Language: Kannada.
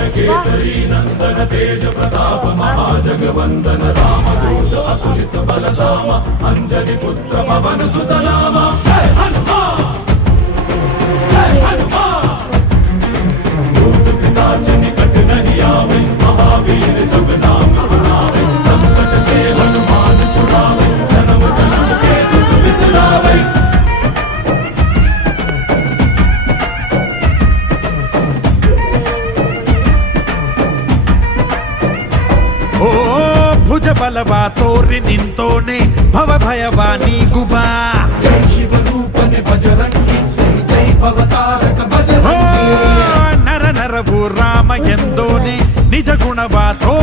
केसरी नंदन तेज प्रताप महाजगवंदन रामदूत अतुलित बलधाम अंजनी पुत्र पवन सुत नाम जय हनुमान जय हनुमान भूत पिशाच निकट नहीं आवे महावीर जब नाम सुनावे संकट से हनुमान छुड़ावे जन्म जन्म के दुख बिसरावे। ಓ ಭುಜ ಬಲವಾ ತೋರಿ ನಿಂತೋನೆ ಭವ ಭಯವಾ ನೀಗುಬಾ ಜೈ ಶಿವರೂಪನೆ ಬಜರಂಗಿ ಜೈ ಜೈ ಭವತಾರಕ ಓ ಬಜರಂಗಿ ನರ ನರವು ರಾಮ ಎಂದೋನೆ ನಿಜ ಗುಣವಾ ತೋ